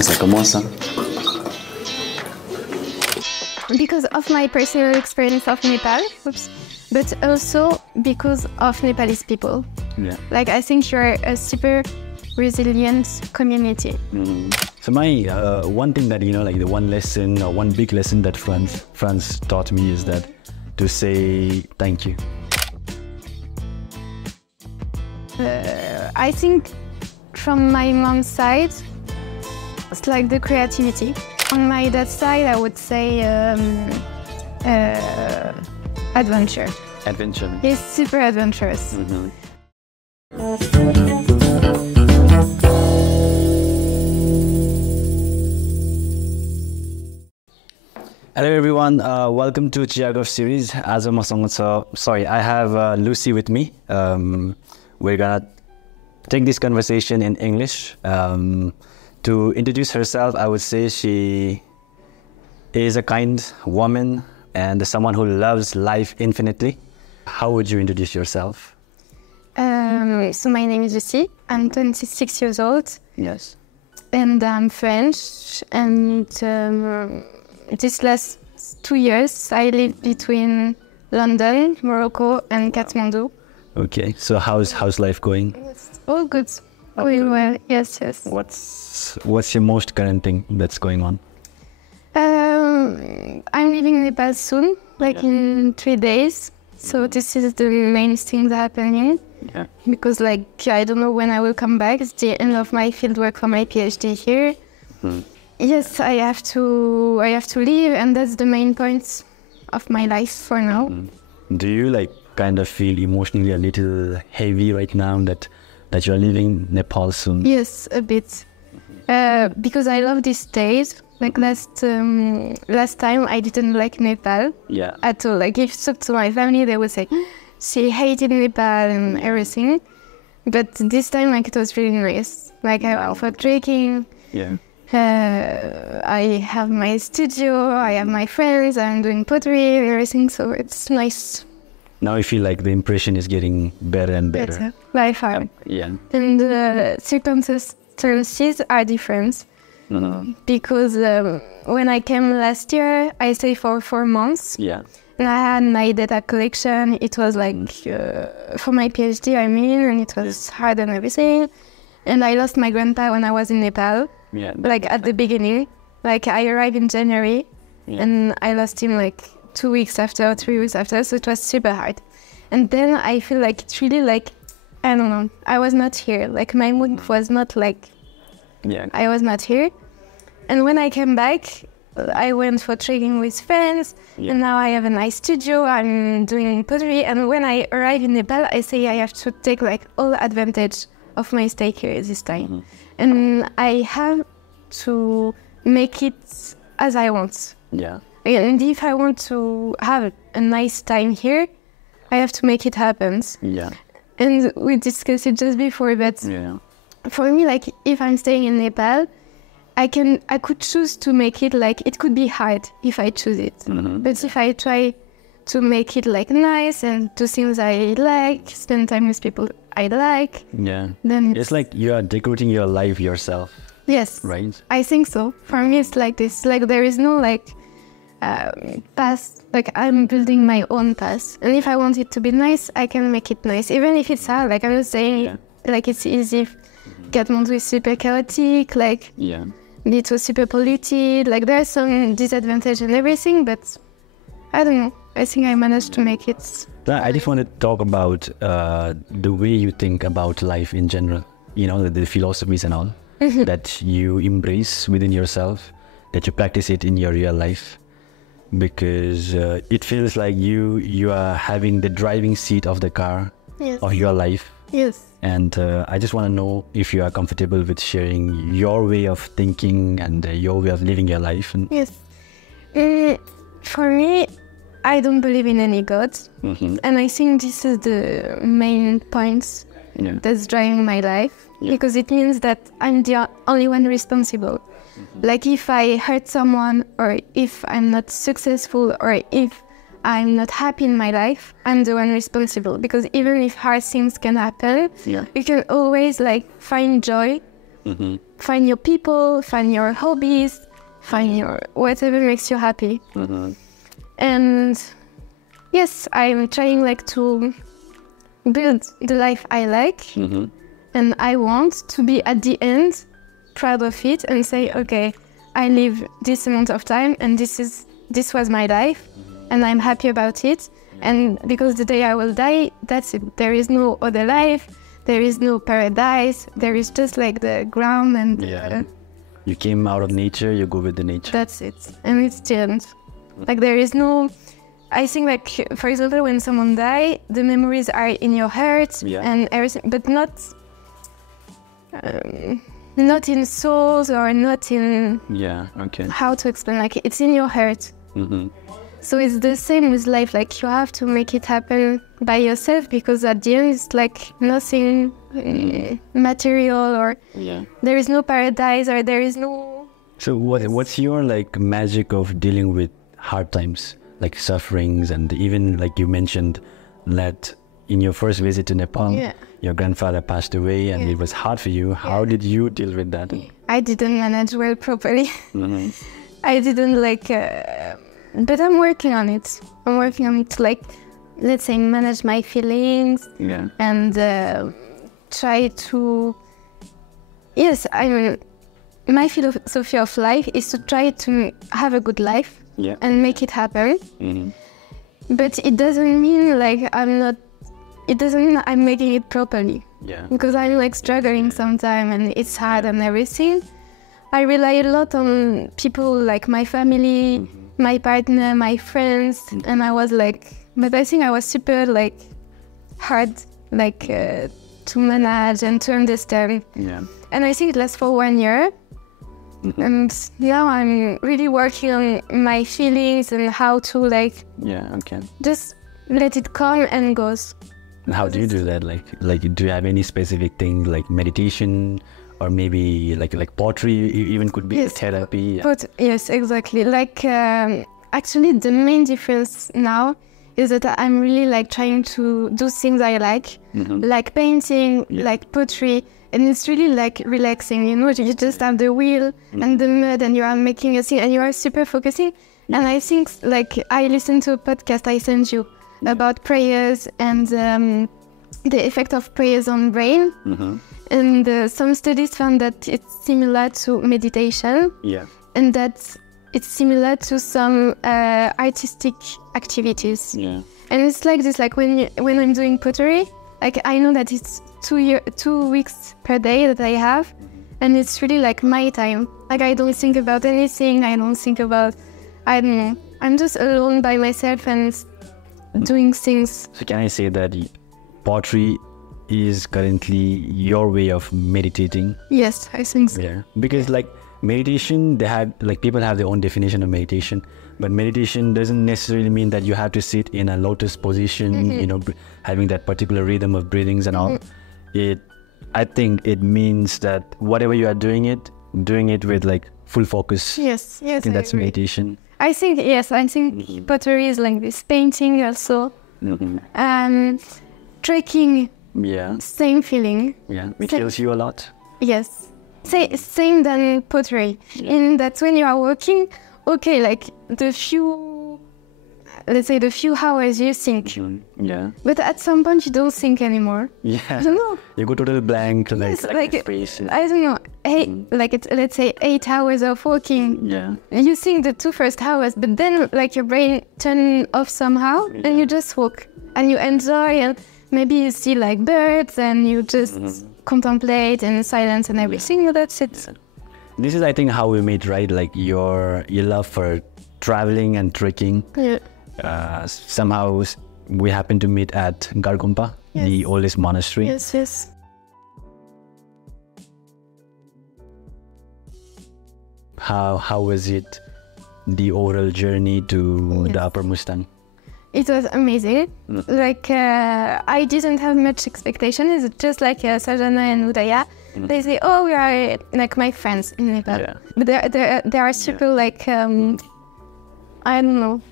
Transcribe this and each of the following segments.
Ça commence, hein? Because of my personal experience of Nepal, but also because of Nepalese people. Yeah. Like, I think you're a super resilient community. So my one thing that, like the one lesson or one big lesson that France taught me is that to say thank you. I think from my mom's side, it's like the creativity. On my dad's side, I would say adventure. Adventure. He's super adventurous. Mm-hmm. Hello everyone, welcome to Chiya Guff series. As I have Lucie with me. We're gonna take this conversation in English. To introduce herself, I would say she is a kind woman and someone who loves life infinitely. How would you introduce yourself? So my name is Lucie. I'm 26 years old. Yes. And I'm French. And this last 2 years, I live between London, Morroco, and Kathmandu. Okay. So how's life going? It's all good. Going well. Yes, yes. What's your most current thing that's going on? I'm leaving Nepal soon, like in 3 days. So this is the main thing that's happening. Yeah. Because I don't know when I will come back. It's the end of my fieldwork for my PhD here. Yes, I have to leave, and that's the main point of my life for now. Do you kind of feel emotionally a little heavy right now that you're leaving Nepal soon? Yes, a bit. Because I love these days. Like last time, I didn't like Nepal at all. Like if you talk to my family, they would say she hated Nepal and everything. But this time, it was really nice. Like I went for trekking. Yeah. I have my studio. I have my friends. I'm doing pottery and everything. So it's nice. Now I feel like the impression is getting better and better. By far. Yeah. And the circumstances are different. Because when I came last year, I stayed for 4 months. Yeah. And I had my data collection. It was for my PhD, and it was hard and everything. And I lost my grandpa when I was in Nepal. Yeah. At the beginning. I arrived in January, and I lost him 2 weeks after, 3 weeks after. So it was super hard. And then I feel like it's really I don't know. I was not here. My mood was not I was not here. And when I came back, I went for trekking with friends. And now I have a nice studio. I'm doing pottery. And when I arrive in Nepal, I say I have to take all advantage of my stay here this time. And I have to make it as I want. Yeah. And if I want to have a nice time here, I have to make it happen. Yeah. And we discussed it just before, but for me, if I'm staying in Nepal, I could choose to make it it could be hard if I choose it. But if I try to make it nice and do things I like, spend time with people I like, then it's you are decorating your life yourself. Yes. Right? I think so. For me, it's like this. There is no path. I'm building my own path. And if I want it to be nice, I can make it nice. Even if it's hard. I'm not saying it's easy. Kathmandu is super chaotic. It was super polluted. There are some disadvantages and everything, but I don't know. I think I managed to make it. I just want to talk about the way you think about life in general. The philosophies and all that you embrace within yourself, that you practice it in your real life. Because it feels like you are having the driving seat of the car of your life. Yes. And I just want to know if you are comfortable with sharing your way of thinking and your way of living your life. Yes. For me, I don't believe in any God. And I think this is the main point that's driving my life. Because it means that I'm the only one responsible. If I hurt someone, or if I'm not successful, or if I'm not happy in my life, I'm the one responsible. Because even if hard things can happen, you can always like find joy, find your people, find your hobbies, find your whatever makes you happy. And yes, I'm trying like to build the life I like, and I want to be at the end proud of it and say, okay, I live this amount of time and this was my life and I'm happy about it. And because the day I will die, that's it. There is no other life, there is no paradise, there is just like the ground and you came out of nature, you go with the nature. That's it. And it's the end. Like there is no, I think like, for example, when someone dies, the memories are in your heart and everything, but not in souls or not in... How to explain? Like it's in your heart. So it's the same with life. Like you have to make it happen by yourself because at the end it's like nothing material or there is no paradise or there is no... So what's your like magic of dealing with hard times, like sufferings, and even like you mentioned that in your first visit to Nepal, your grandfather passed away and it was hard for you. How did you deal with that? I didn't manage well properly. I didn't like, but I'm working on it. I'm working on it to like, let's say, manage my feelings and try to, I mean, my philosophy of life is to try to have a good life and make it happen. But it doesn't mean like it doesn't mean I'm making it properly. Because I'm like struggling sometimes and it's hard and everything. I rely a lot on people like my family, my partner, my friends, and I was like, but I think I was super like hard like to manage and to understand. And I think it lasts for 1 year. And now I'm really working on my feelings and how to like just let it come and goes. And how do you do that? Like do you have any specific thing like meditation or maybe like pottery even could be therapy? But yes, exactly. Like actually the main difference now is that I'm really like trying to do things I like painting, like pottery. And it's really like relaxing, you know, you just have the wheel and the mud and you are making a thing and you are super focusing. And I think like I listened to a podcast I sent you about prayers and the effect of prayers on brain. And some studies found that it's similar to meditation and that it's similar to some artistic activities. And it's like this, like when I'm doing pottery, like I know that it's 2 weeks per day that I have, and it's really like my time. Like I don't think about anything. I don't think about, I don't know. I'm just alone by myself and doing things. So can I say that pottery is currently your way of meditating? Yes, I think so. Because like meditation, people have their own definition of meditation, but meditation doesn't necessarily mean that you have to sit in a lotus position, you know, having that particular rhythm of breathings and all. I think it means that whatever you are doing it with like full focus. Yes, I think that's meditation. I think pottery is like this, painting also. Trekking, same feeling. Which heals you a lot. Yes, same than pottery. In that when you are working, okay, like the few hours you think. But at some point you don't think anymore. I don't know. You go total blank, like space. I don't know. Hey, let's say 8 hours of walking. You think the 2 first hours, but then like your brain turn off somehow, and you just walk and you enjoy, and maybe you see like birds, and you just contemplate in silence and everything. That's it. This is, I think, how we meet, right? Like your love for traveling and trekking. Somehow we happened to meet at Gargompa, the oldest monastery. Yes. How was it, the oral journey to the Upper Mustang? It was amazing. Like I didn't have much expectation. It's just like Sajana and Udaya. They say, "Oh, we are like my friends in Nepal," but they are super like I don't know.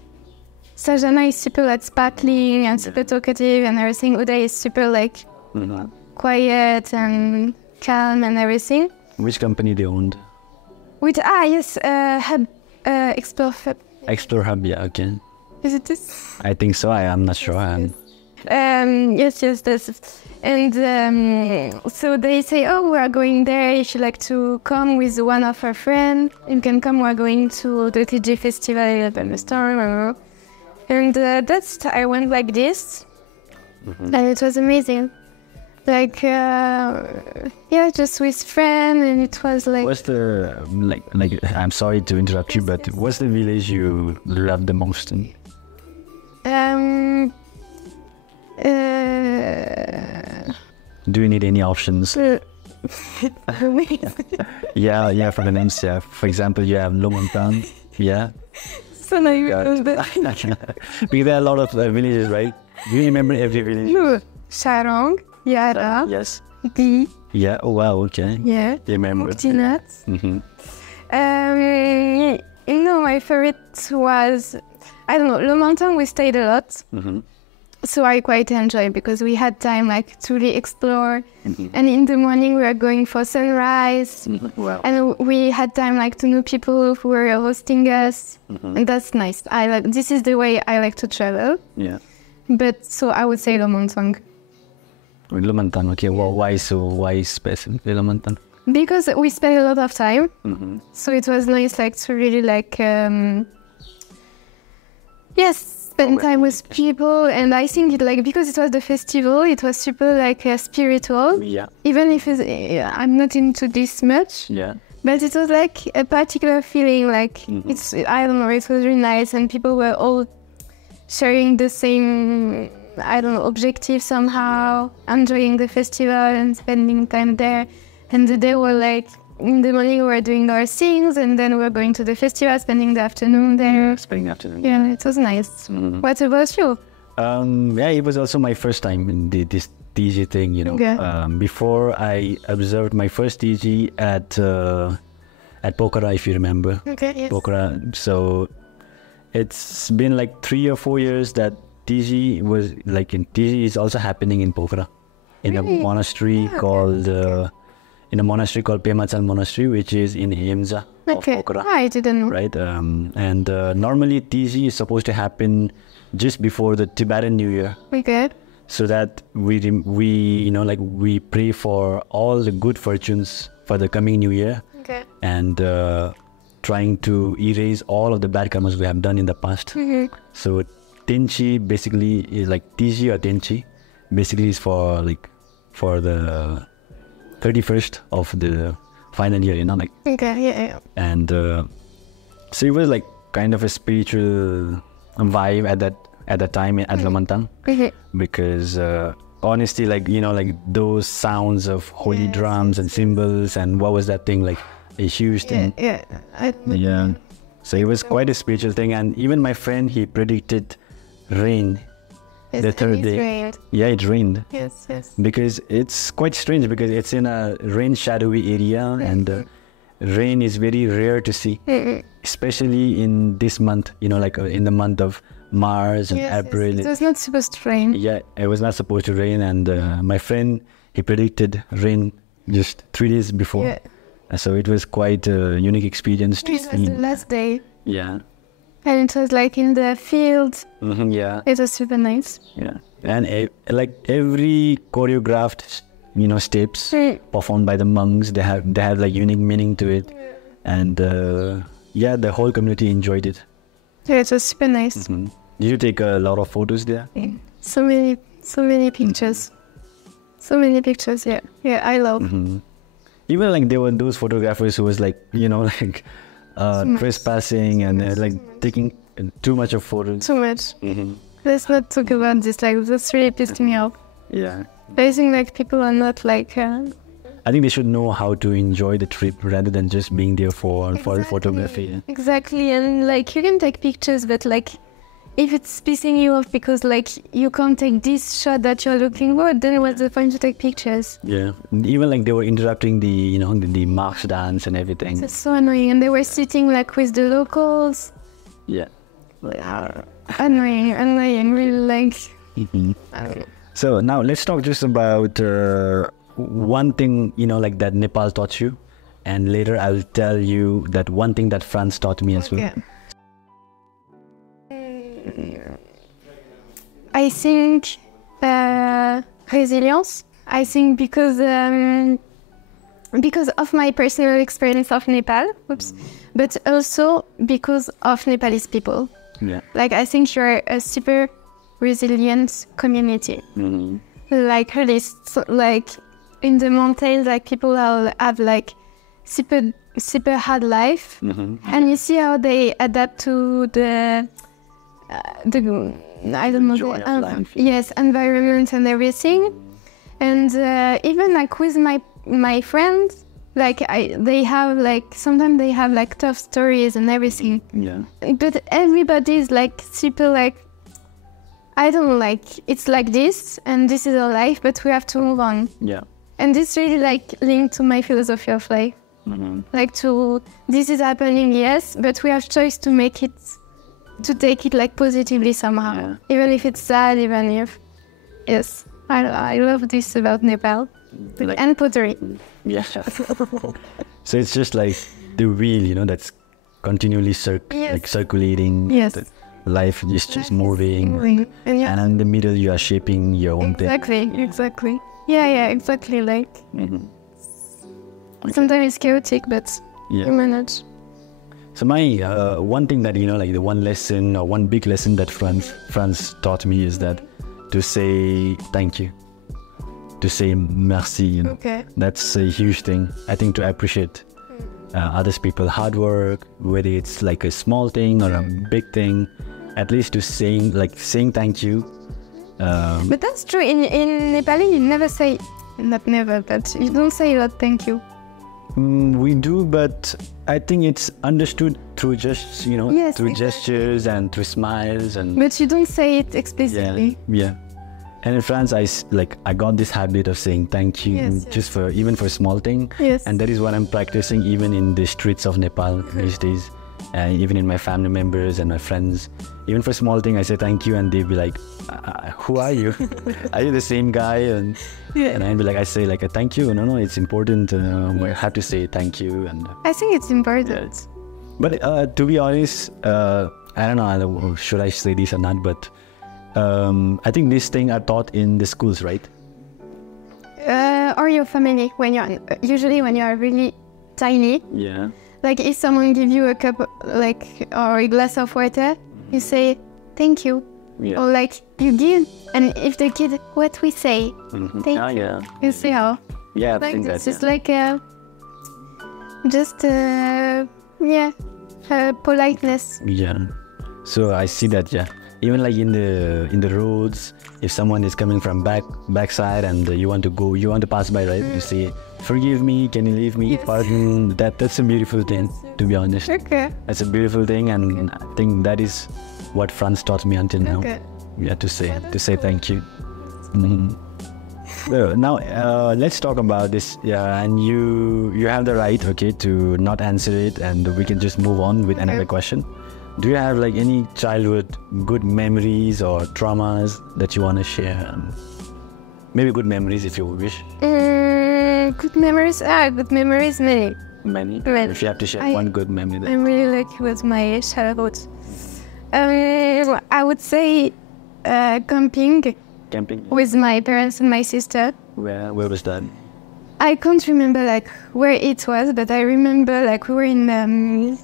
Sajana is super like sparkling and super talkative and everything. Uday is super like quiet and calm and everything. Which company they owned? With yes, Hub, Explore Hub. Explore Hub, yeah, okay. Is it this? I think so. I'm not sure. Yes, that's. And so they say, oh, we are going there. If you like to come with one of our friends, you can come. We're going to the Tiji Festival in the storm. And I went like this, and it was amazing. Like, yeah, just with friends, and it was like. What's the like? I'm sorry to interrupt you, but what's the village you love the most? Do you need any options? Yeah, for the names, yeah. For example, you have Lomanthang, yeah. So now you remember. Because there are a lot of villages, right? Do you remember every village? No. Sharong, Yara, Yes. Di. Yeah, oh wow, okay. Yeah. You remember. Muktinat. My favorite was, I don't know, Lomanthang. We stayed a lot. So I quite enjoy because we had time like to really explore. And in the morning we were going for sunrise. Wow. And we had time like to know people who were hosting us. And that's nice. This is the way I like to travel. Yeah. But so I would say Lomanthang. Lomanthang, okay. Well, why specifically Lomanthang? Because we spent a lot of time. So it was nice like to really like spend time with people. And I think it like because it was the festival, it was super like spiritual. Yeah. Even if I'm not into this much. Yeah. But it was like a particular feeling, like I don't know, it was really nice, and people were all sharing the same, I don't know, objective somehow, enjoying the festival and spending time there. And the day were like, in the morning we were doing our things, and then we were going to the festival, spending the afternoon there. Spending the afternoon. Yeah, it was nice. What about you? Yeah, it was also my first time in this TG thing, you know. Okay. Before I observed my first TG at Pokhara, if you remember. Okay, yes. Pokhara. So it's been like 3 or 4 years that TG was like TG is also happening in Pokhara, in Really? a monastery called Pemachal Monastery, which is in Himza of Pokhara. I didn't know. Right, and normally TG is supposed to happen just before the Tibetan New Year. Okay. So that we pray for all the good fortunes for the coming New Year. Okay. And trying to erase all of the bad karmas we have done in the past. So Tenchi basically is like Tiji or Tenchi basically is for the 31st of the final year, like. Okay, yeah. And so it was like kind of a spiritual vibe at that time at Lomanthang, because honestly, like those sounds of holy drums and cymbals, and what was that thing, like a huge thing. Yeah. So it was quite a spiritual thing, and even my friend, he predicted rain the third day. Rained. Yeah, it rained. Yes. Because it's quite strange, because it's in a rain shadowy area, and rain is very rare to see, especially in this month, like in the month of March and April. Yes. It was not supposed to rain. Yeah, it was not supposed to rain, and my friend, he predicted rain just 3 days before. Yeah. So it was quite a unique experience to It see. was the last day. Yeah. And it was like in the field. Yeah. It was super nice. Yeah. And like every choreographed, steps performed by the monks, they have like unique meaning to it. And the whole community enjoyed it. Yeah, it was super nice. Did you take a lot of photos there? So many pictures. So many pictures, yeah. Yeah, I love. Even like there were those photographers who was like, trespassing and taking too much of photos. Too much. Let's not talk about this. Like, that's really pissed me off. Yeah. I think like people are not like. I think they should know how to enjoy the trip rather than just being there for the photography. Yeah. Exactly, and like you can take pictures, but like if it's pissing you off because like you can't take this shot that you're looking for, then what's the point to take pictures? Yeah, even like they were interrupting the the march dance and everything. It's so annoying, and they were sitting like with the locals. Yeah. annoying, really like. So now let's talk just about one thing, you know, like that Nepal taught you, and later I'll tell you that one thing that France taught me as well. I think resilience. I think because of my personal experience of Nepal, but also because of Nepalese people. Yeah. Like I think you're a super resilient community. Like really, like in the mountains, like people have like super hard life, and you see how they adapt to the I don't know joy of life. Yes, environment and everything, and even like with my friends, like they have like sometimes they have like tough stories and everything. Yeah. But everybody is like super like I don't know, like it's like this and this is our life, but we have to move on. Yeah. And this really like linked to my philosophy of life. Like this is happening, yes, but we have choice to make it, to take it like positively somehow. Yeah. Even if it's sad, even if, yes, I love this about Nepal. Like, and pottery. Yeah. So it's just like the wheel, you know, that's continually like circulating. Yes. The life is just moving. And, And in the middle, you are shaping your own thing. Exactly. Yeah, exactly. Like, sometimes it's chaotic, but you manage. So my one thing that, you know, like the one lesson or one big lesson that France taught me is that to say thank you, to say merci, you know. Okay. That's a huge thing, I think, to appreciate others people's hard work, whether it's like a small thing or a big thing, at least to saying thank you. But that's true. In Nepali, you never say, not never, but you don't say a lot thank you. We do, but I think it's understood through just, you know, through gestures and through smiles and. But you don't say it explicitly. Yeah. And in France, I got this habit of saying thank you, just for even for small thing. Yes. And that is what I'm practicing even in the streets of Nepal these days. Even in my family members and my friends, even for small thing, I say thank you, and they'll be like, "Who are you? Are you the same guy?" And I'd be like, I say like a thank you. No, it's important. I have to say thank you, and I think it's important. Yeah. But to be honest, I don't know. Should I say this or not? But I think these things are taught in the schools, right? Or your family usually when you are really tiny. Yeah. Like if someone give you a cup, like, or a glass of water, you say thank you. Yeah. Or like you give, and if the kid, what we say, thank you. Yeah. You see how? Yeah, I like think this that's is like politeness. Yeah. So I see that. Yeah. Even like in the roads, if someone is coming from backside and you want to pass by, right? You say, "Forgive me, can you leave me?" Yes. Pardon. That's a beautiful thing, to be honest. Okay. That's a beautiful thing, and I think that is what France taught me until now. Okay. Yeah, to say thank you. So now let's talk about this. Yeah, and you have the right, okay, to not answer it, and we can just move on with another question. Do you have like any childhood good memories or traumas that you want to share? Maybe good memories if you wish. Good memories. Good memories, many. Many. If you have to share one good memory, then. I'm really lucky with my childhood. I would say camping. Camping. With my parents and my sister. Where was that? I can't remember like where it was, but I remember like we were in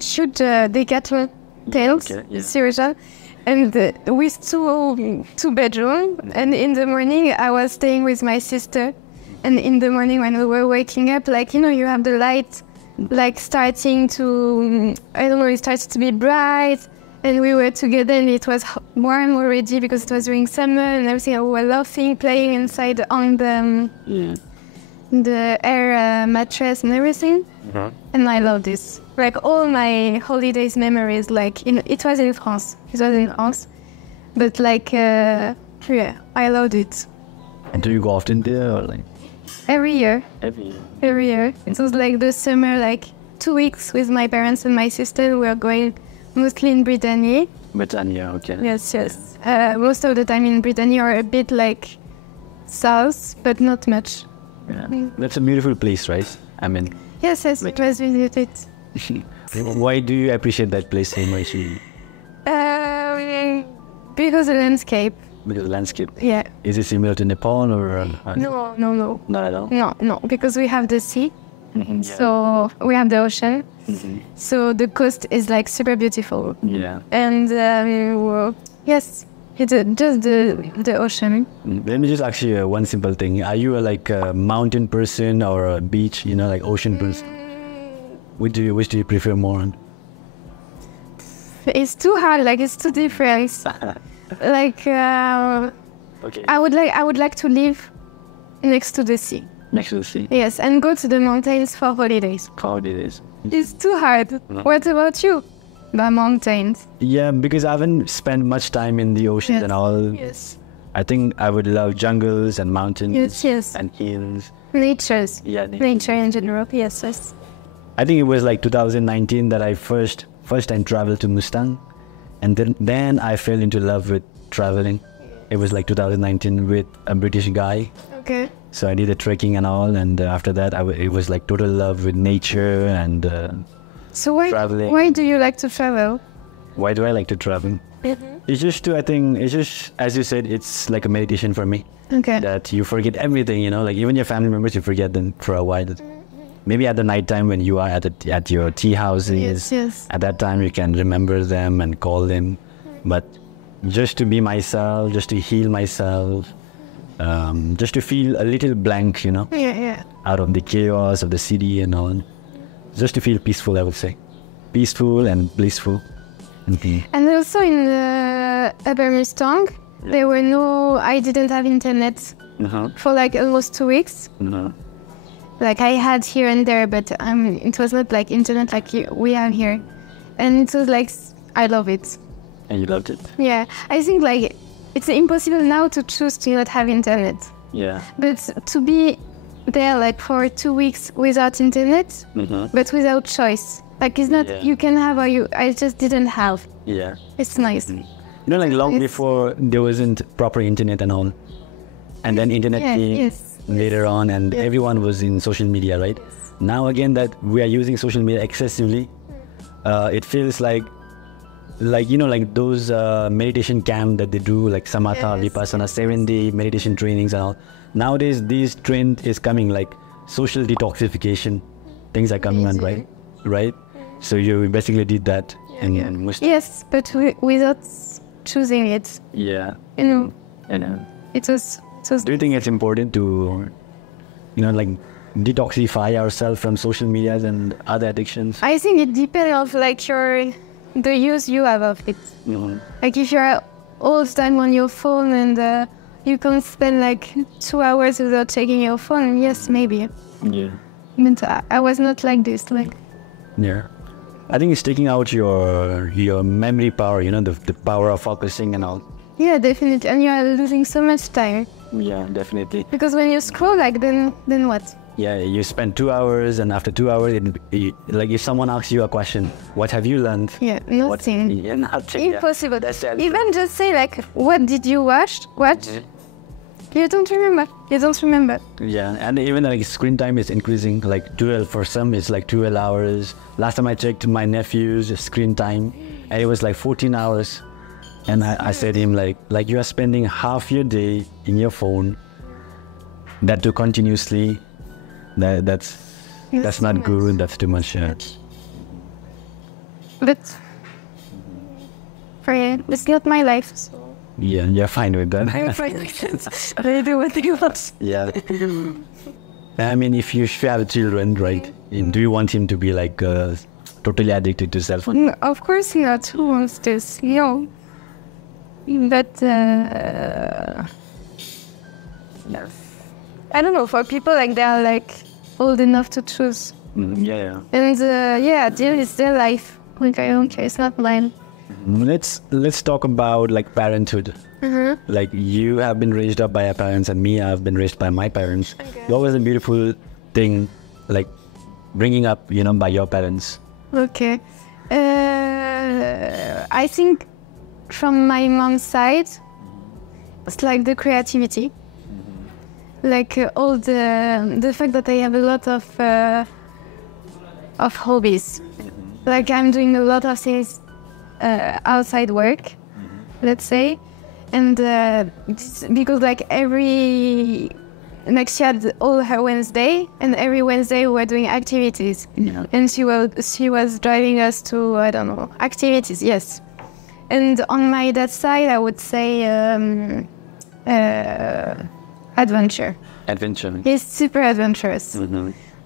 shoot Decathlon tails, Syria, and with two bedrooms. And in the morning, I was staying with my sister. And in the morning, when we were waking up, like, you know, you have the light, like starting to, I don't know, it started to be bright. And we were together, and it was warm already because it was during summer and everything. We were laughing, playing inside on the air mattress and everything. And I love this. Like all my holidays memories, like it was in France. But like, I loved it. And do you go often there or like? Every year. Every year. It was like the summer, like 2 weeks with my parents and my sister. We were going mostly in Brittany. Britannia, okay. Yes, yes. Most of the time in Britannia are a bit like south, but not much. Yeah. That's a beautiful place, right? I mean... Yes, yes, it was visited. Why do you appreciate that place so much? Because the landscape. Because the landscape? Yeah. Is it similar to Nepal or...? No, no, no. Not at all? No, no, because we have the sea. So we have the ocean. So the coast is like super beautiful. Yeah. And yes, it's just the ocean. Let me just ask you one simple thing. Are you like a mountain person or a beach, like ocean person? Which do you prefer more? It's too hard, like it's too different. Like Okay. I would like to live next to the sea. Next to the sea? Yes, and go to the mountains for holidays. For holidays. It's too hard. What about you? The mountains. Yeah, because I haven't spent much time in the oceans and all. Yes. I think I would love jungles and mountains. Yes, yes. And hills. Natures. Yeah, nature in general. Yes, yes. I think it was like 2019 that I first time traveled to Mustang, and then I fell into love with traveling. It was like 2019 with a British guy. Okay. So I did the trekking and all, and after that it was like total love with nature and traveling. Why do you like to travel? Why do I like to travel? It's just as you said, it's like a meditation for me. Okay. That you forget everything, like even your family members, you forget them for a while. Maybe at the night time when you are at your tea houses, yes. At that time you can remember them and call them. But just to be myself, just to heal myself, just to feel a little blank, Yeah. out of the chaos of the city and all. Just to feel peaceful, I would say. Peaceful and blissful. And also in the Upper Mustang, I didn't have internet for like almost 2 weeks. Like I had here and there, but it was not like internet like we have here. And it was like, I love it. And you loved it? Yeah, I think like it's impossible now to choose to not have internet. Yeah. But to be there like for 2 weeks without internet, but without choice. Like it's not, you can have or I just didn't have. Yeah. It's nice. Like long before there wasn't proper internet and all. And then internet came later on and everyone was in social media, right? Now again that we are using social media excessively, it feels like those meditation camp that they do, like Samatha, Vipassana, 7-day meditation trainings and all. Nowadays, this trend is coming, like social detoxification. Things are coming on, right? So you basically did that in Mustang. Yes, but without choosing it. Yeah. It was. Do you think it's important to, like detoxify ourselves from social medias and other addictions? I think it depends on like the use you have of it. Like if you're all the time on your phone and you can spend like 2 hours without checking your phone, yes, maybe. Yeah. But I was not like this. Yeah. I think it's taking out your memory power, the power of focusing and all. Yeah, definitely. And you are losing so much time. Yeah, definitely. Because when you scroll, like then what? Yeah, you spend 2 hours, and after 2 hours, like if someone asks you a question, what have you learned? Yeah, nothing. Nothing. Impossible. Yeah. Even just say like, what did you watch? You don't remember. Yeah, and even like screen time is increasing, like 12, for some it's like 12 hours. Last time I checked my nephew's screen time, and it was like 14 hours. And I said to him like you are spending half your day in your phone, that too continuously. That's not good. That's too much. But it's not my life. So. Yeah, you're fine with that. I'm fine with that. I do what I want. Yeah. I mean, if you have children, right? Do you want him to be like totally addicted to cell phone? No, of course not. Who wants this? No. But I don't know. For people like they are like old enough to choose. Yeah. And it's their life. Like I don't care. It's not mine. Let's talk about like parenthood. Like you have been raised up by your parents, and me, I've been raised by my parents. Okay. What was a beautiful thing, like bringing up, by your parents? Okay. I think from my mom's side, it's like the creativity. Like all the fact that I have a lot of hobbies. Like I'm doing a lot of things outside work, let's say, and because like she had all her Wednesday, and every Wednesday we were doing activities, and she was driving us to, I don't know, activities, yes. And on my dad's side, I would say adventure. Adventure. He's super adventurous.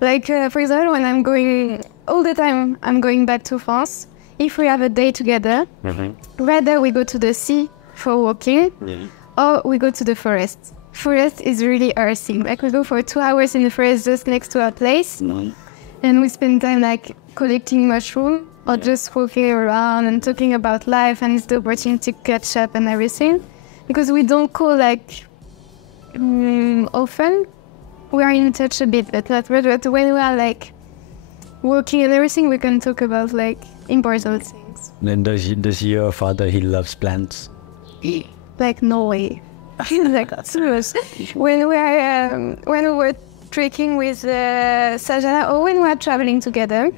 Like, for example, when I'm going, all the time I'm going back to France, if we have a day together, rather we go to the sea for walking, or we go to the forest. Forest is really our thing. Like, we go for 2 hours in the forest just next to our place, and we spend time like collecting mushrooms, or just walking around and talking about life, and it's the opportunity to catch up and everything. Because we don't go like often, we are in touch a bit, but not really. But when we are like working and everything, we can talk about like important things. Then does your father, he loves plants? Like no way. Like too much. When we were trekking with Sajana, or when we are traveling together,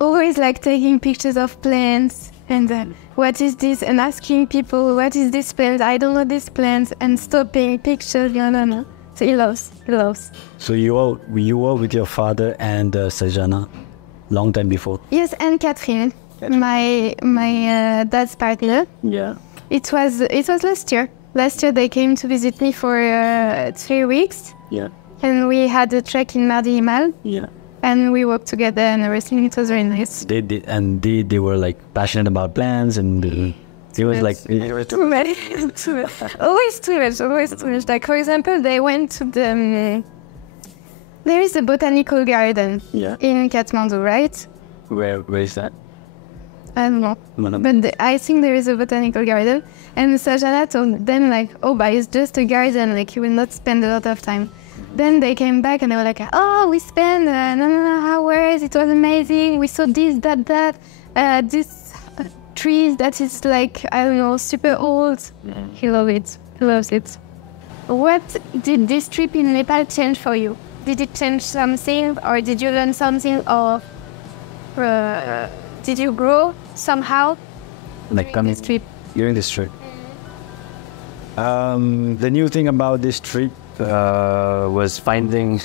always like taking pictures of plants and what is this, and asking people what is this plant, I don't know this plant, and stopping pictures, no. So he loves. So you were with your father and Sajana long time before? Yes, and Catherine. My dad's partner. Yeah. It was last year. Last year they came to visit me for 3 weeks. Yeah. And we had a trek in Mardi Himal. Yeah. And we worked together and everything. It was very nice. They did, and they were like passionate about plants, and it was like too much. Always too much. Like, for example, they went to the there is a botanical garden in Kathmandu, right? Where is that? I don't know. But I think there is a botanical garden, and Sajana told them like, oh, but it's just a garden, like you will not spend a lot of time. Then they came back and they were like, oh, we spent hours, it was amazing, we saw this, that, this trees that is like, I don't know, super old. He loves it. What did this trip in Nepal change for you? Did it change something, or did you learn something, or did you grow somehow during this trip? During this trip. The new thing about this trip was finding,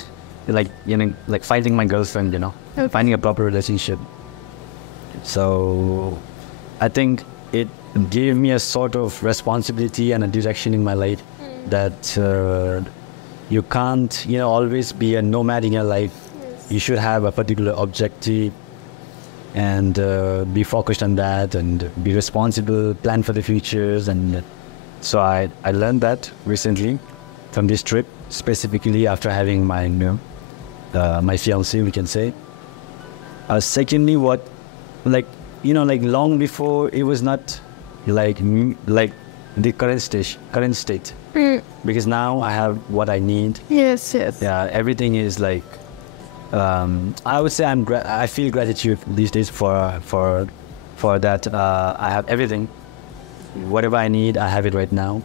finding my girlfriend, finding a proper relationship. So I think it gave me a sort of responsibility and a direction in my life that you can't, always be a nomad in your life. Yes. You should have a particular objective and be focused on that and be responsible, plan for the futures. And so I learned that recently from this trip, specifically after having my my fiancee, we can say. Secondly, long before, it was not like the current state. Because now I have what I need. Yes. Yeah, everything is like. I would say I feel gratitude these days for that. I have everything. Whatever I need, I have it right now.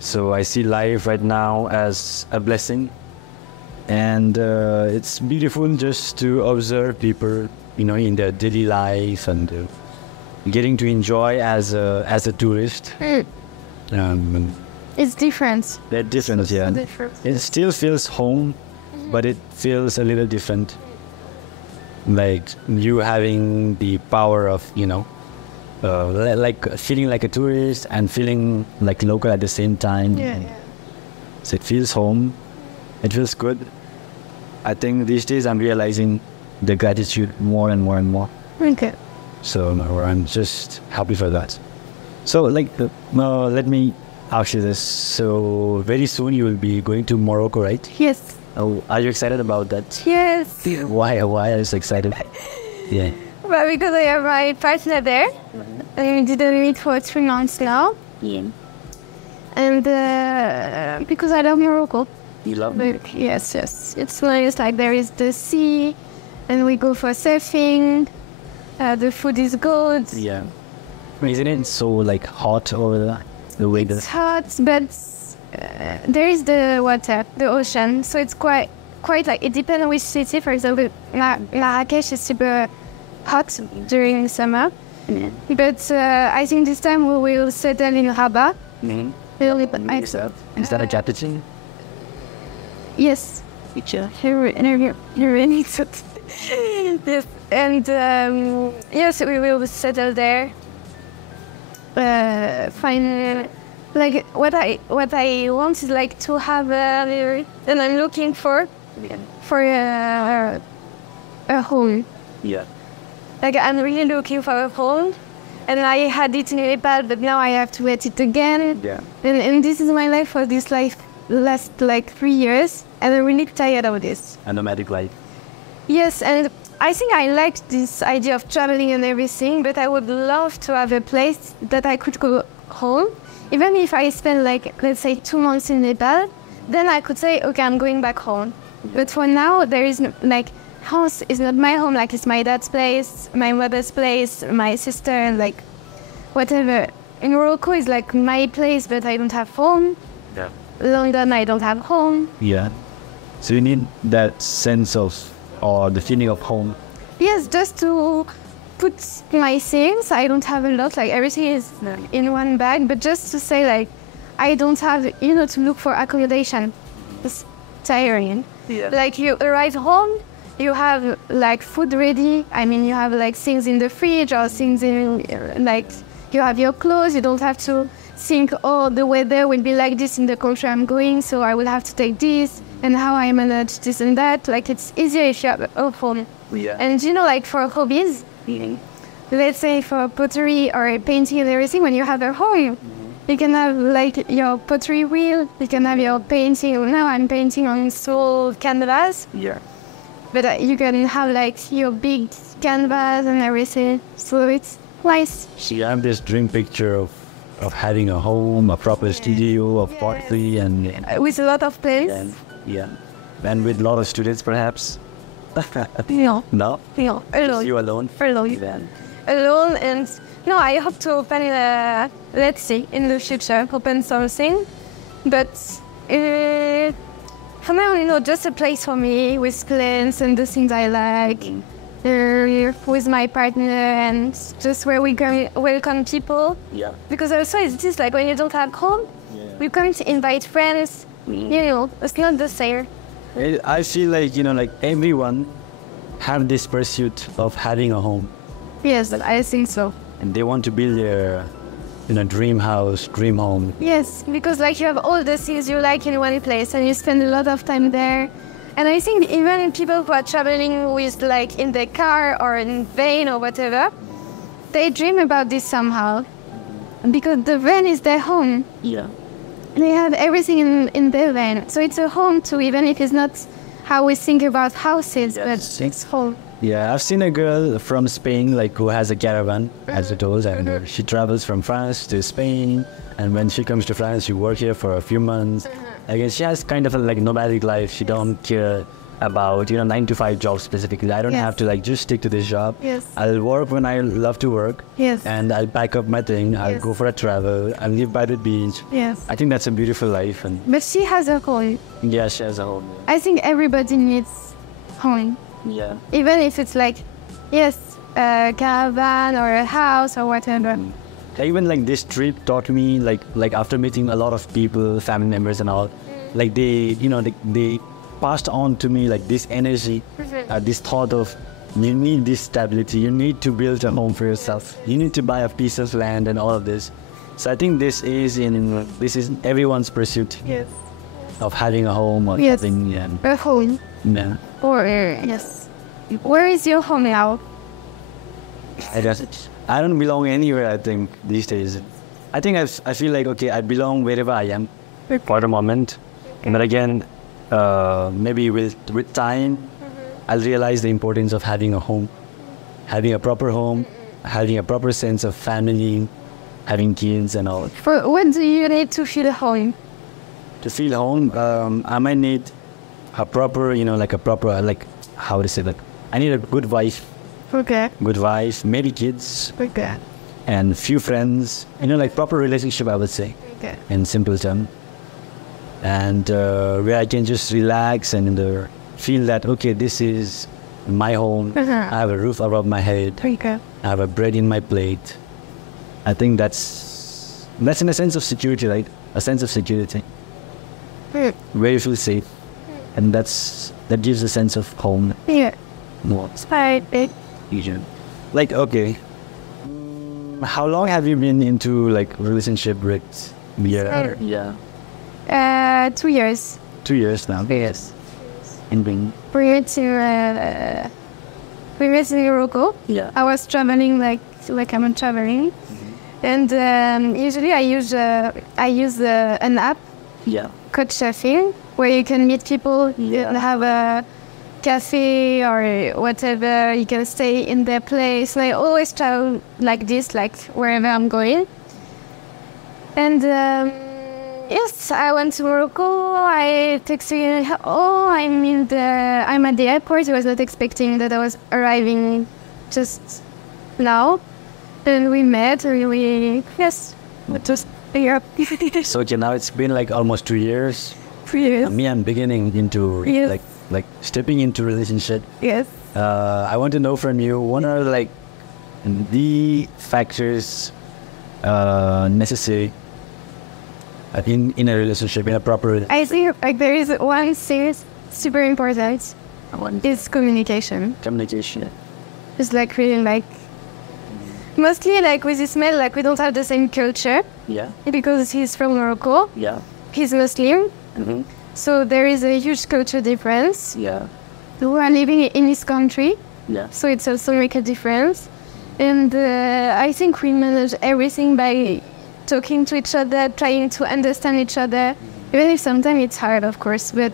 So I see life right now as a blessing, and it's beautiful just to observe people, in their daily life and getting to enjoy as a tourist. It's different. They're different, yeah. It still feels home, but it feels a little different. Like you having the power of, like feeling like a tourist and feeling like local at the same time. Yeah. So it feels home. It feels good. I think these days I'm realizing the gratitude more and more and more. Okay. So I'm just happy for that. So let me ask you this. So very soon you will be going to Morroco, right? Yes. Oh, are you excited about that? Yes. Why are you so excited? Yeah. Well, because I have my partner there. And we didn't meet for 3 months now. Yeah. And because I love Morocco. You love it? Yes. It's nice. Like there is the sea, and we go for surfing. The food is good. Yeah. Isn't it so like hot over there? The way It's hot, but there is the water, the ocean, so it's quite like, it depends on which city. For example, Marrakesh is super hot during summer, but I think this time we will settle in Rabat. Is that a capital? Yes. Here, yes, and yes, we will settle there. Find like what I want is like to have and I'm looking for a home. Yeah. Like I'm really looking for a home, and I had it in Nepal, but now I have to get it again. Yeah. And this is my life for this last like 3 years, and I'm really tired of this. A nomadic life. Yes, and I think I like this idea of traveling and everything, but I would love to have a place that I could go home. Even if I spend like, let's say 2 months in Nepal, then I could say, okay, I'm going back home. But for now, there is no, like, house is not my home, like it's my dad's place, my mother's place, my sister, like whatever. In Morroco is like my place, but I don't have home. Yeah. London, I don't have home. Yeah. So you need that sense of, or the feeling of home. Yes, just to put my things. I don't have a lot, like everything is in one bag, but just to say like, I don't have, to look for accommodation. It's tiring. Yeah. Like you arrive home, you have like food ready. I mean, you have like things in the fridge or things in like, you have your clothes. You don't have to think, oh, the weather will be like this in the country I'm going, so I will have to take this, and how I manage this and that. Like it's easier if you have a home. Yeah. And like for hobbies, let's say for pottery or painting and everything, when you have a home, you can have like your pottery wheel, you can have your painting. Now I'm painting on small canvas. Yeah. But you can have like your big canvas and everything. So it's nice. See, I have this dream picture of having a home, a proper studio, of pottery, and with a lot of place. yeah, and with a lot of students, perhaps. No. No. No. Alone. You alone? Alone. Yeah. Alone, and no, I hope to open let's see, in the future, open something. But for now, just a place for me with plants and the things I like. With my partner, and just where we can welcome people. Yeah. Because also it's just like when you don't have home, you can't invite friends. It's not the same. I feel like, like everyone have this pursuit of having a home. Yes, I think so. And they want to build their, dream house, dream home. Yes, because like you have all the things you like in one place, and you spend a lot of time there. And I think even people who are traveling with like in the car or in van or whatever, they dream about this somehow. Because the van is their home. Yeah. They have everything in their van. So it's a home too, even if it's not how we think about houses, but it's home. Yeah, I've seen a girl from Spain, like who has a caravan, as it was, and she travels from France to Spain. And when she comes to France, she works here for a few months. Again, she has kind of a like nomadic life. She don't care about 9-to-5 jobs specifically. I don't have to like just stick to this job. Yes. I'll work when I love to work. Yes. And I'll pack up my thing. I'll go for a travel. I'll live by the beach. Yes. I think that's a beautiful life. And But she has a home. yeah, she has a home. I think everybody needs home. Yeah. Even if it's like, yes, a caravan or a house or whatever. Even like this trip taught me like after meeting a lot of people, family members and all, like they they passed on to me like this energy, this thought of you need this stability, you need to build a home for yourself, you need to buy a piece of land and all of this. So I think this is everyone's pursuit of having a home or having a home. Yeah. Or yes. Where is your home now? I don't belong anywhere, I think, these days. I think I feel like, okay, I belong wherever I am for the moment. But again, maybe with time, I'll realize the importance of having a home, having a proper home, having a proper sense of family, having kids and all. For what do you need to feel home? To feel home, I might need a proper, how to say that? I need a good wife. Okay. Good wife, maybe kids. Okay. and few friends. You know, like proper relationship, I would say, Okay. in simple terms. And where I can just relax and feel that, okay, this is my home. I have a roof above my head. Okay. I have a bread in my plate. I think that's in a sense of security, right? A sense of security, where you feel safe, and that gives a sense of home. Yeah. More. Right. Like, okay, how long have you been into like relationship with? Yeah. 2 years. 2 years now. Yes. In being. We met in Morroco. Yeah. I was traveling like I'm traveling, and usually I use an app Yeah. called Chefing, where you can meet people and have a cafe or whatever. You can stay in their place. And I always travel like this, like wherever I'm going. And yes, I went to Morocco. I texted, oh, I'm at the airport. I was not expecting that I was arriving just now. And we met, we just figure out. So okay, now it's been like almost 2 years. 3 years. Me, I'm beginning into Yes. like stepping into relationship. Yes. I want to know from you, what are like the factors necessary in a relationship, in a proper relationship? I think like there is one thing super important. Is communication. Communication. It's like really like mostly like with Ismail, like we don't have the same culture Yeah. because he's from Morocco. Yeah. He's Muslim, Mm-hmm. so there is a huge culture difference. Yeah. We are living in this country, Yeah. so it's also make a difference. And I think we manage everything by talking to each other, trying to understand each other, even if sometimes it's hard, of course, but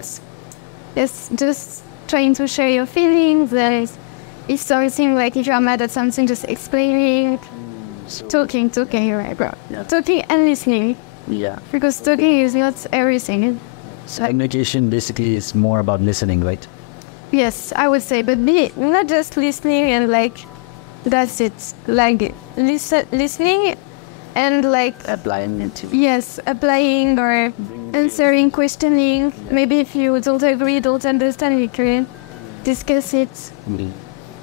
it's just trying to share your feelings. And if something, like if you're mad at something, just explaining, talking, right, bro? Yeah. Talking and listening, Yeah. because talking is not everything. So communication basically is more about listening, right? Yes, I would say, but not just listening and like, that's it. Like, listening and like, Applying it to. yes, applying or answering, questioning. Maybe if you don't agree, don't understand, you can discuss it.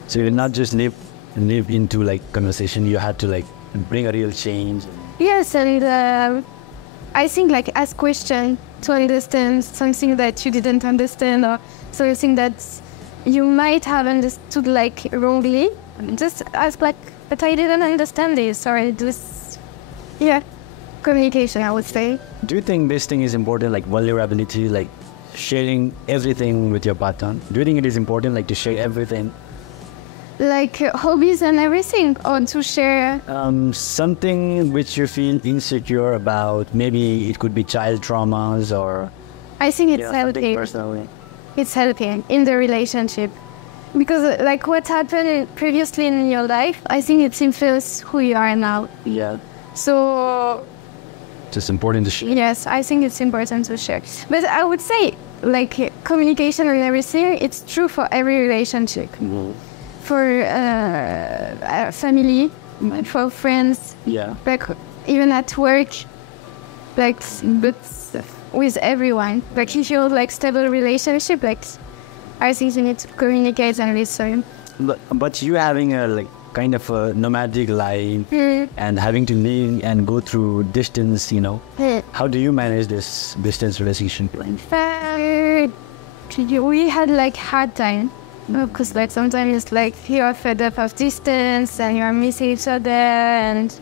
So you not just live into like conversation, you had to like bring a real change. Yes, and I think like ask questions to understand something that you didn't understand or something that you might have understood like wrongly. Just ask like, but I didn't understand this, or just, yeah, communication, I would say. Do you think this thing is important, like vulnerability, like sharing everything with your partner? Do you think it is important, like to share everything? Like hobbies and everything, or to share? Something which you feel insecure about, maybe it could be child traumas or... I think it's something helping. personally. It's helping in the relationship. Because like what happened previously in your life, I think it influences who you are now. Yeah. So Just important to share. yes, I think it's important to share. But I would say like communication and everything, it's true for every relationship. For family, for friends, Yeah. like even at work, like but with everyone. Like if you have like stable relationship, like I think you need to communicate and listen. But you having a like kind of a nomadic life and having to live and go through distance, you know, how do you manage this distance relationship? We had like hard time. Because like sometimes it's like you're fed up of distance and you're missing each other, and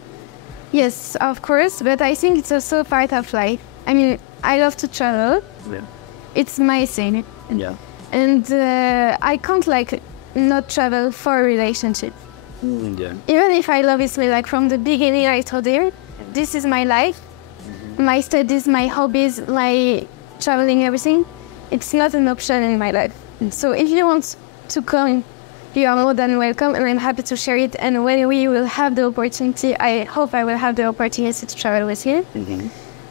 yes, of course, but I think it's also part of life. I mean, I love to travel. Yeah. It's my thing. Yeah. And I can't like not travel for a relationship. Yeah. Even if I love it, like from the beginning I told him, this is my life, my studies, my hobbies, my traveling, everything. It's not an option in my life. So if you want to come, you are more than welcome, and I'm happy to share it. And when we will have the opportunity, I hope I will have the opportunity to travel with you.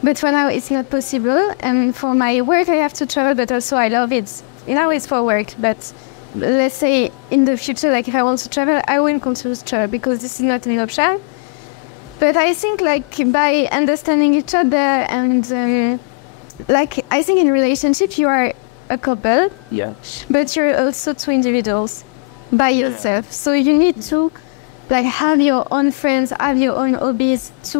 But for now, it's not possible. And for my work, I have to travel, but also I love it. Now it's for work, but let's say in the future, like if I want to travel, I will continue to travel because this is not an option. But I think like by understanding each other and like I think in relationship you are a couple, Yeah. but you're also two individuals by yourself. So you need to like have your own friends, have your own hobbies to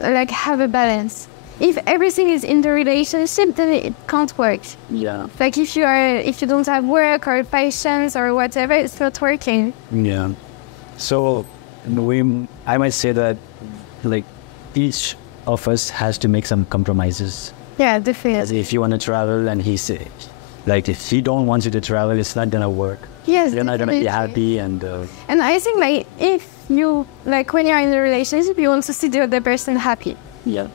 like have a balance. If everything is in the relationship, then it can't work. Yeah. Like if you don't have work or patience or whatever, it's not working. Yeah. So I might say that like each of us has to make some compromises. Yeah, As definitely. if you want to travel and he say, like if he don't want you to travel, it's not gonna work. Yes, You're not gonna be definitely. happy and And I think like if you like when you're in a relationship, you want to see the other person happy. yeah.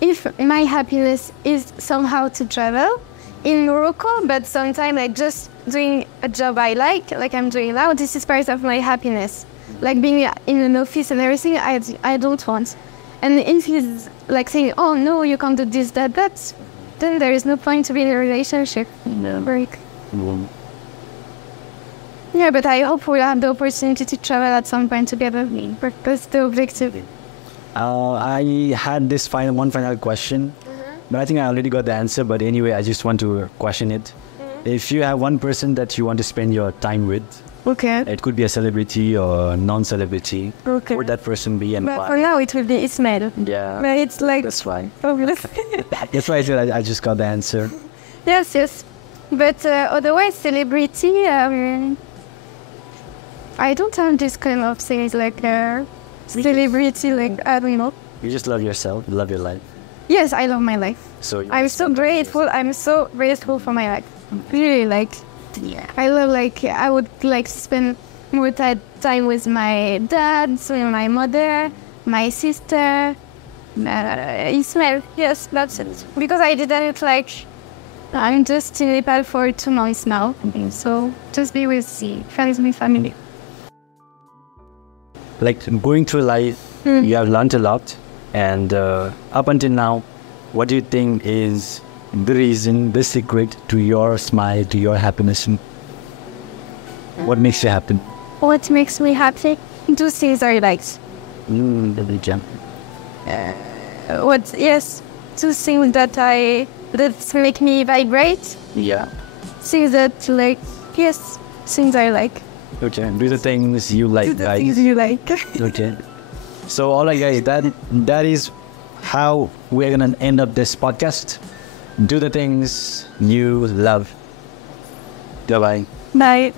If my happiness is somehow to travel in Morocco, but sometimes like just doing a job I like I'm doing now, this is part of my happiness. Like being in an office and everything, I don't want. And if he's like saying, oh no, you can't do this, that, then there is no point to be in a relationship. Yeah. Break. Yeah, but I hope we'll have the opportunity to travel at some point together. That's the objective. I had this one final question, but I think I already got the answer. But anyway, I just want to question it. If you have one person that you want to spend your time with, Okay. it could be a celebrity or non-celebrity. Okay. Who would that person be and But why? for now, it will be Ismail. Yeah, But it's like that's fine. obvious. That's why I said I just got the answer. Yes. But otherwise, celebrity, I don't have this kind of things like celebrity, like, I don't know. You just love yourself, you love your life. Yes, I love my life. So you I'm so grateful. I'm so grateful for my life. Really, like, I love, like, I would like spend more time with my dad, with my mother, my sister, Ismail. Yes, that's it. Because I didn't like. I'm just in Nepal for 2 months now, so just be with friends and family. Like going through life, you have learned a lot, and up until now, what do you think is the reason, the secret to your smile, to your happiness? What makes you happy? What makes me happy? Do things I like. The gem. Yes, do things that make me vibrate. Yeah. Things that like, yes, things I like. Okay. Do the things you like, Do the guys. things you like. Okay. So all right, guys, that is how we're gonna end up this podcast. Do the things you love. Bye bye. Bye.